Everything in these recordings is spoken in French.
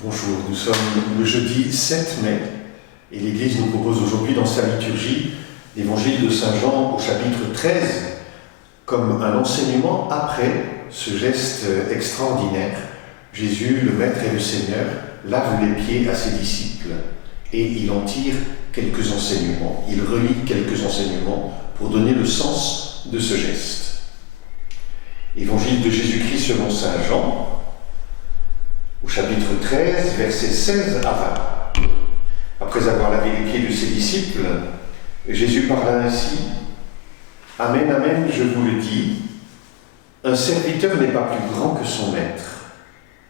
Bonjour, nous sommes le jeudi 7 mai et l'Église nous propose aujourd'hui dans sa liturgie l'évangile de Saint Jean au chapitre 13 comme un enseignement après ce geste extraordinaire. Jésus, le Maître et le Seigneur, lave les pieds à ses disciples et il en tire quelques enseignements. Il relie quelques enseignements pour donner le sens de ce geste. Évangile de Jésus-Christ selon Saint Jean, au chapitre 13, versets 16 à 20. Après avoir lavé les pieds de ses disciples, Jésus parla ainsi : « Amen, amen, je vous le dis, un serviteur n'est pas plus grand que son maître,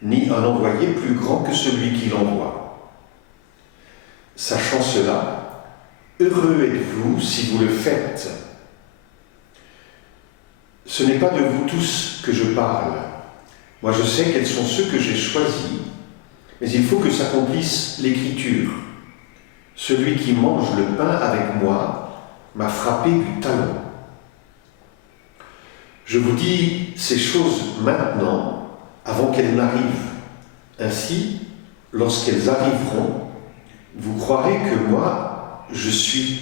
ni un envoyé plus grand que celui qui l'envoie. Sachant cela, heureux êtes-vous si vous le faites. Ce n'est pas de vous tous que je parle. Moi, je sais quels sont ceux que j'ai choisis, mais il faut que s'accomplisse l'Écriture. Celui qui mange le pain avec moi m'a frappé du talon. Je vous dis ces choses maintenant, avant qu'elles n'arrivent. Ainsi, lorsqu'elles arriveront, vous croirez que moi, je suis.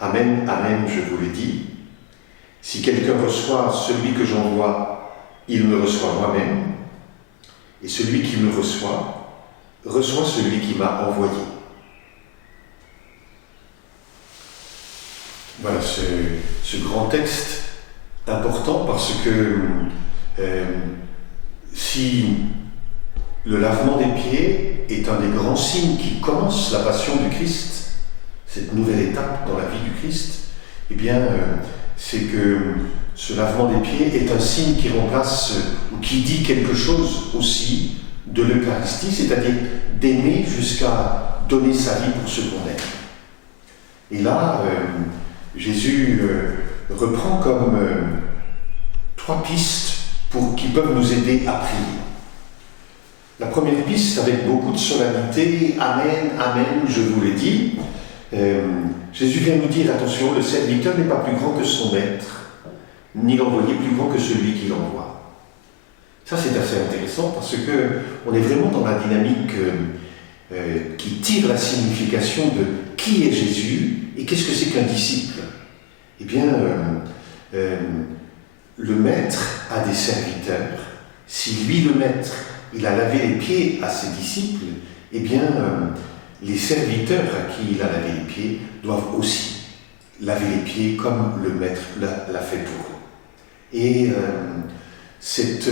Amen, amen, je vous le dis. Si quelqu'un reçoit celui que j'envoie, il me reçoit moi-même, et celui qui me reçoit celui qui m'a envoyé. » Voilà ce grand texte important parce que si le lavement des pieds est un des grands signes qui commence la passion du Christ, cette nouvelle étape dans la vie du Christ, eh bien c'est que ce lavement des pieds est un signe qui remplace ou qui dit quelque chose aussi de l'Eucharistie, c'est-à-dire d'aimer jusqu'à donner sa vie pour ce qu'on aime. Et là, Jésus reprend comme trois pistes qui peuvent nous aider à prier. La première piste, avec beaucoup de solennité, « Amen, amen, je vous l'ai dit », Jésus vient nous dire, attention, le serviteur n'est pas plus grand que son maître, ni l'envoyé plus grand que celui qui l'envoie. Ça, c'est assez intéressant parce qu'on est vraiment dans la dynamique qui tire la signification de qui est Jésus et qu'est-ce que c'est qu'un disciple. Eh bien, le maître a des serviteurs. Si lui, le maître, il a lavé les pieds à ses disciples, eh bien, les serviteurs à qui il a lavé les pieds doivent aussi laver les pieds comme le maître l'a fait pour eux. Et cette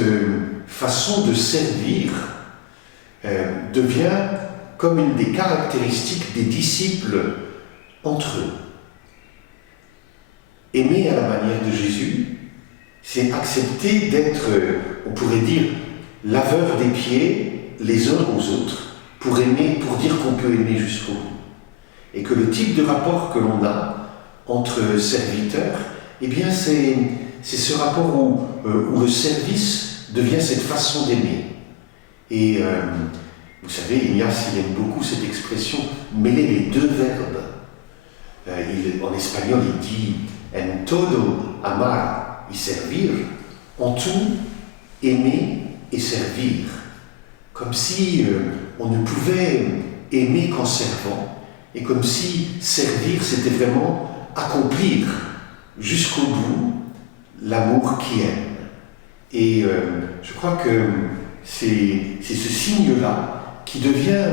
façon de servir devient comme une des caractéristiques des disciples entre eux. Aimer à la manière de Jésus, c'est accepter d'être, on pourrait dire, laveur des pieds les uns aux autres, pour aimer, pour dire qu'on peut aimer jusqu'au bout. Et que le type de rapport que l'on a entre serviteurs, eh bien c'est ce rapport où le service devient cette façon d'aimer. Et vous savez, Ignace, il aime beaucoup cette expression, mêler les deux verbes. En espagnol, il dit « en todo amar y servir », en tout, aimer et servir. Comme si on ne pouvait aimer qu'en servant, et comme si servir, c'était vraiment accomplir jusqu'au bout l'amour qui aime. Et je crois que c'est ce signe-là qui devient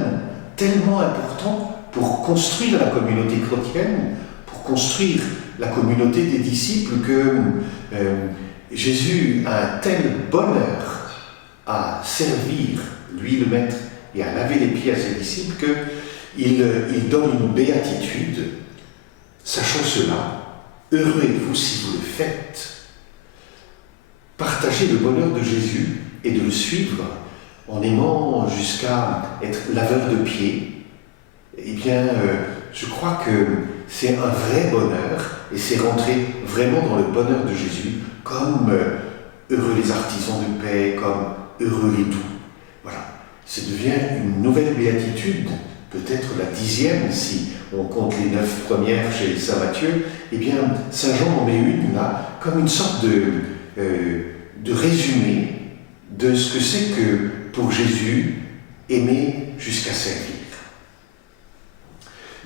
tellement important pour construire la communauté chrétienne, pour construire la communauté des disciples, que Jésus a un tel bonheur à servir, lui le Maître, et à laver les pieds à ses disciples, qu'il donne une béatitude. Sachant cela, heureux êtes-vous si vous le faites. Partagez le bonheur de Jésus et de le suivre en aimant jusqu'à être laveur de pieds. Eh bien, je crois que c'est un vrai bonheur et c'est rentrer vraiment dans le bonheur de Jésus, comme heureux les artisans de paix, comme heureux les doux. Voilà, ça devient une nouvelle béatitude, peut-être la 10e si on compte les 9 premières chez Saint Matthieu. Eh bien, Saint Jean en met une là, comme une sorte de résumé de ce que c'est que pour Jésus aimer jusqu'à servir.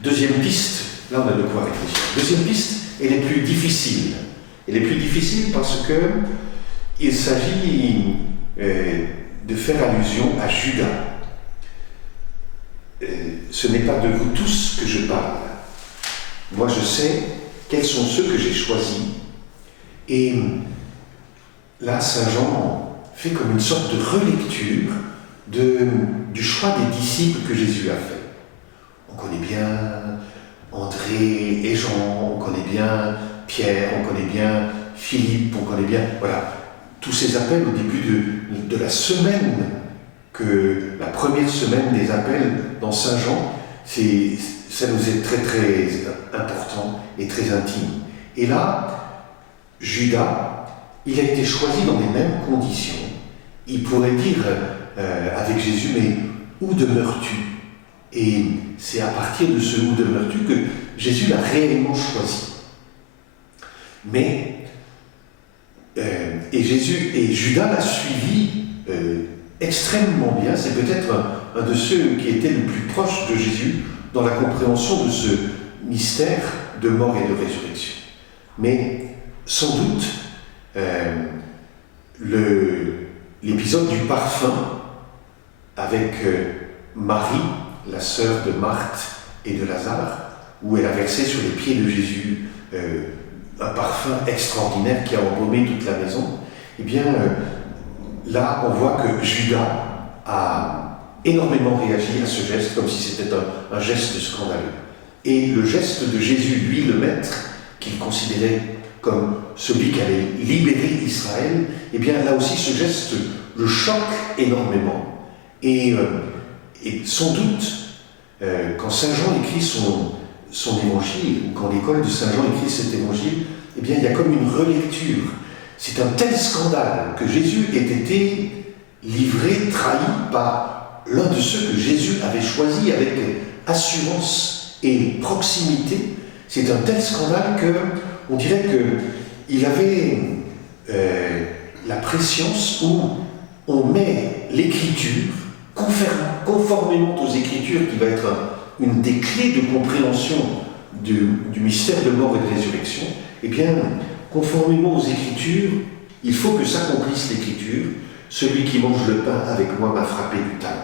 Deuxième piste, là on a de quoi réfléchir. Deuxième piste, elle est plus difficile. Elle est plus difficile parce que il s'agit de faire allusion à Judas. Ce n'est pas de vous tous que je parle. Moi je sais quels sont ceux que j'ai choisis. Et là, Saint Jean fait comme une sorte de relecture du choix des disciples que Jésus a fait. On connaît bien André et Jean, on connaît bien Pierre, on connaît bien Philippe, on connaît bien... Voilà, tous ces appels au début de la semaine, la première semaine des appels dans Saint Jean, ça nous est très très important et très intime. Et là, Judas, il a été choisi dans les mêmes conditions. Il pourrait dire avec Jésus, mais où demeures-tu ? Et c'est à partir de ce où demeures-tu que Jésus l'a réellement choisi. Mais, et Judas l'a suivi extrêmement bien. C'est peut-être un de ceux qui était le plus proche de Jésus dans la compréhension de ce mystère de mort et de résurrection. Mais sans doute, l'épisode du parfum avec Marie, la sœur de Marthe et de Lazare, où elle a versé sur les pieds de Jésus un parfum extraordinaire qui a embaumé toute la maison, eh bien, là, on voit que Judas a énormément réagi à ce geste, comme si c'était un geste scandaleux. Et le geste de Jésus, lui, le maître, qu'il considérait comme celui qui allait libérer Israël, eh bien, là aussi, ce geste le choque énormément. Et sans doute, quand Saint Jean écrit son évangile, ou quand l'école de Saint Jean écrit cet évangile, eh bien, il y a comme une relecture. C'est un tel scandale que Jésus ait été livré, trahi par l'un de ceux que Jésus avait choisi avec assurance et proximité. C'est un tel scandale qu'on dirait qu'il avait la préscience où on met l'écriture, conformément aux Écritures, qui va être une des clés de compréhension du mystère de mort et de résurrection, eh bien, conformément aux Écritures, il faut que s'accomplisse l'Écriture. Celui qui mange le pain avec moi m'a frappé du talon.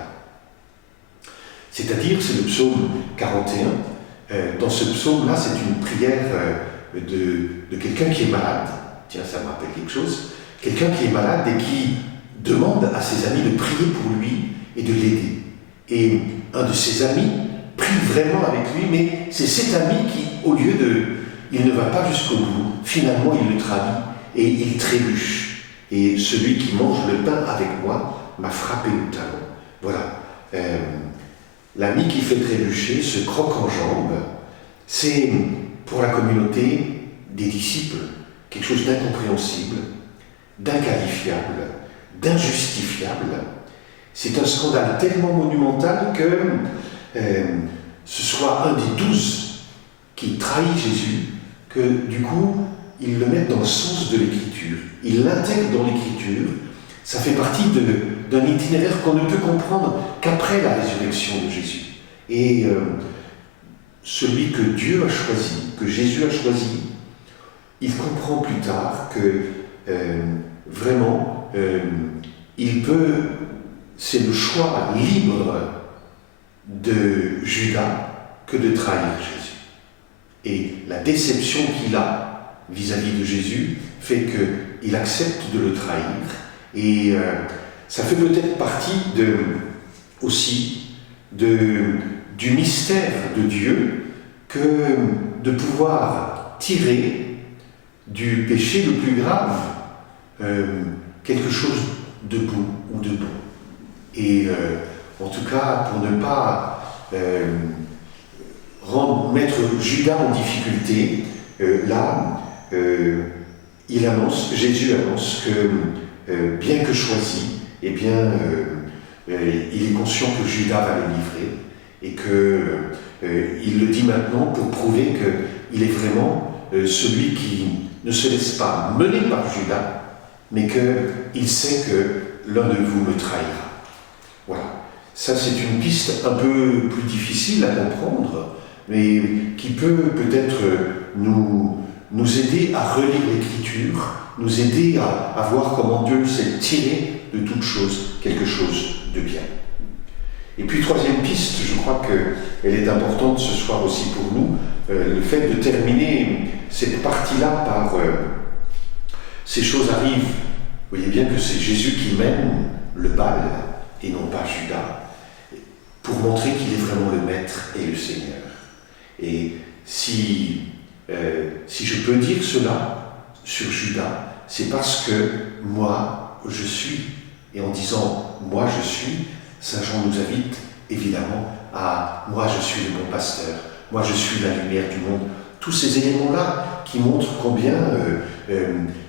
C'est-à-dire, c'est le psaume 41. Dans ce psaume-là, c'est une prière de quelqu'un qui est malade. Tiens, ça me rappelle quelque chose. Quelqu'un qui est malade et qui demande à ses amis de prier pour lui et de l'aider. Et un de ses amis prie vraiment avec lui, mais c'est cet ami qui, au lieu de... Il ne va pas jusqu'au bout, finalement il le trahit et il trébuche. Et celui qui mange le pain avec moi m'a frappé le talon. Voilà. L'ami qui fait trébucher, ce croc en jambe, c'est pour la communauté des disciples quelque chose d'incompréhensible, d'inqualifiable, d'injustifiable. C'est un scandale tellement monumental que ce soit un des 12 qui trahit Jésus, que du coup, il le met dans le sens de l'Écriture. Il l'intègre dans l'Écriture. Ça fait partie d'un itinéraire qu'on ne peut comprendre qu'après la résurrection de Jésus. Et celui que Dieu a choisi, que Jésus a choisi, il comprend plus tard que vraiment, c'est le choix libre de Judas que de trahir Jésus. Et la déception qu'il a vis-à-vis de Jésus fait qu'il accepte de le trahir. Et ça fait peut-être partie aussi du mystère de Dieu que de pouvoir tirer du péché le plus grave quelque chose de beau ou de bon. Et en tout cas, pour ne pas mettre Judas en difficulté, Jésus annonce que, bien que choisi, eh bien, il est conscient que Judas va le livrer et qu'il le dit maintenant pour prouver qu'il est vraiment celui qui ne se laisse pas mener par Judas, mais qu'il sait que l'un de vous me trahira. Voilà. Ça, c'est une piste un peu plus difficile à comprendre, mais qui peut peut-être nous aider à relire l'Écriture, nous aider à voir comment Dieu s'est tiré de toute chose quelque chose de bien. Et puis, troisième piste, je crois qu'elle est importante ce soir aussi pour nous, le fait de terminer cette partie-là par ces choses arrivent. Vous voyez bien que c'est Jésus qui mène le bal et non pas Judas, pour montrer qu'il est vraiment le maître et le Seigneur. Et si je peux dire cela sur Judas, c'est parce que moi, je suis. Et en disant « moi, je suis », Saint Jean nous invite évidemment à « moi, je suis le bon pasteur »,« moi, je suis la lumière du monde ». Tous ces éléments-là qui montrent combien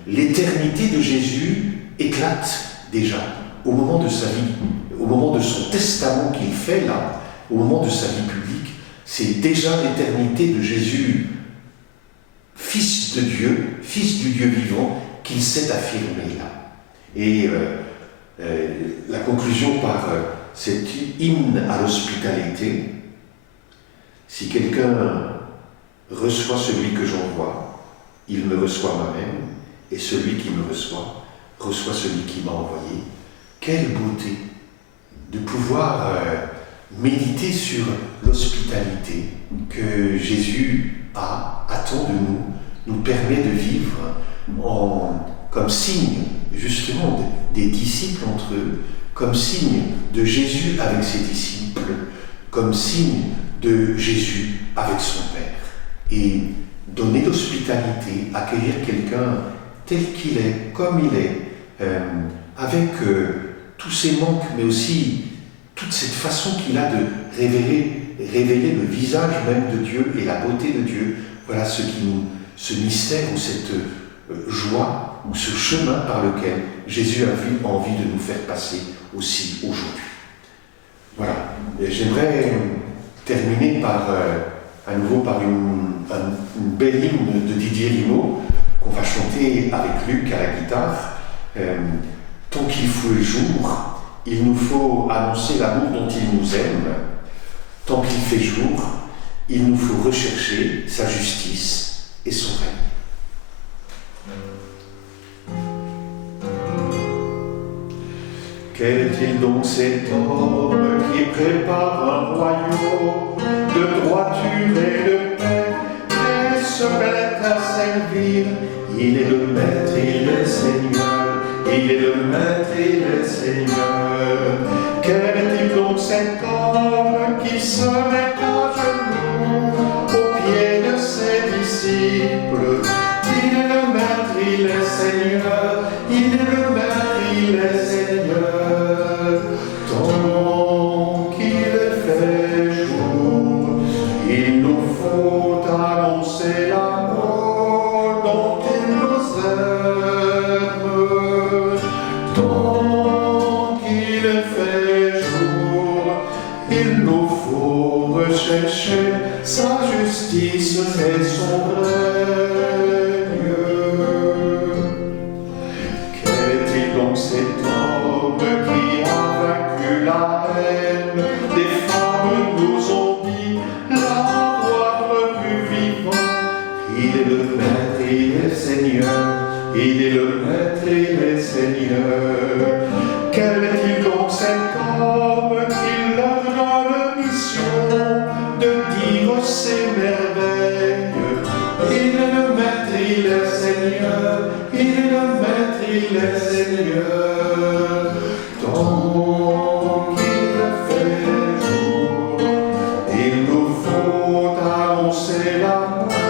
l'éternité de Jésus éclate déjà au moment de sa vie, au moment de son testament qu'il fait là, au moment de sa vie publique. C'est déjà l'éternité de Jésus, Fils de Dieu, Fils du Dieu vivant, qu'il s'est affirmé là. Et la conclusion par cet hymne à l'hospitalité, si quelqu'un reçoit celui que j'envoie, il me reçoit moi-même, et celui qui me reçoit celui qui m'a envoyé. Quelle beauté de pouvoir méditer sur l'hospitalité que Jésus attend de nous permet de vivre comme signe justement des disciples entre eux, comme signe de Jésus avec ses disciples, comme signe de Jésus avec son Père. Et donner l'hospitalité, accueillir quelqu'un tel qu'il est, comme il est, avec tous ses manques, mais aussi toute cette façon qu'il a de révéler le visage même de Dieu et la beauté de Dieu. Voilà ce mystère ou cette joie ou ce chemin par lequel Jésus a envie de nous faire passer aussi aujourd'hui. Voilà. Et j'aimerais terminer à nouveau par une belle hymne de Didier Limo qu'on va chanter avec Luc à la guitare. Tant qu'il faut le jour, il nous faut annoncer l'amour dont il nous aime. Tant qu'il fait jour, il nous faut rechercher sa justice et son règne. Qu'est-il donc cet homme qui prépare un royaume de droiture et de paix, et se met à servir? Il est le maître, il est Seigneur, il est le maître, il est Seigneur. Qu'est-il donc cet homme qui se met à genoux aux pieds de ses disciples? Il est le maître, il est Seigneur, il est le maître, il est Seigneur. Tant qu'il fait jour, il nous faut annoncer l'amour dont il nous aime. Tant qu'il fait jour, il nous faut rechercher sa justice et son règne. Qu'est-il donc cet homme qui a vaincu la haine? Des femmes nous ont dit l'avoir revu vivant. Il est le maître, il est Seigneur, il est le maître, il est Seigneur. Quel est-il donc cet homme qui leur donne mission de dire ses merveilles? Il est le maître, il est Seigneur, il est le maître, il est Seigneur. Tant qu'il fait jour, il nous faut annoncer l'amour